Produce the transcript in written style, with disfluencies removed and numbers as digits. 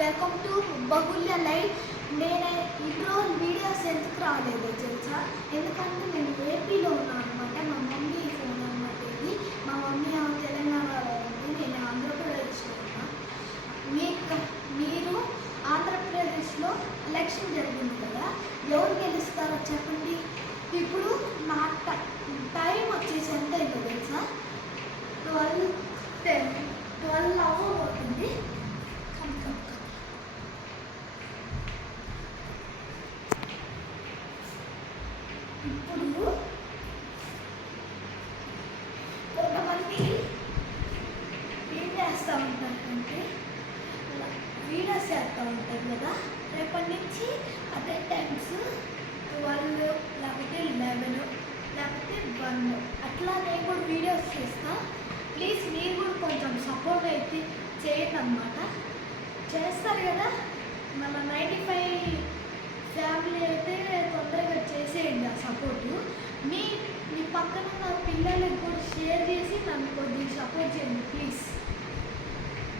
Welcome to బహుళ్య live. నేను ఇంట్లో videos ఎందుకు రాలేదు తెలుసా? ఎందుకంటే నేను ఏపీలో ఉన్నాను అనమాట. మా మమ్మీ ఫోన్ అనమాట ఇది. మా మమ్మీ తెలంగాణలో ఉంది, నేను ఆంధ్రప్రదేశ్లో ఉన్నా. మీరు ఆంధ్రప్రదేశ్లో ఎలక్షన్ జరిగింది కదా, ఎవరు గెలుస్తారో చెప్పండి. ఇప్పుడు నా టైం వచ్చేసి ఎంత అయిందో తెలుసా? 12 అవ్వబోతుంది. ఇప్పుడు కొంతమంది ఏం చేస్తూ ఉంటారంటే వీడియోస్ చేస్తూ ఉంటారు కదా, రేపటి నుంచి అదే టైమ్స్ 12 లేకపోతే 11 లేకపోతే 1 అట్లా నేను కూడా వీడియోస్ చేస్తా. ప్లీజ్ మీరు కూడా కొంచెం సపోర్ట్ అయితే చేయండి అన్నమాట. చేస్తారు కదా.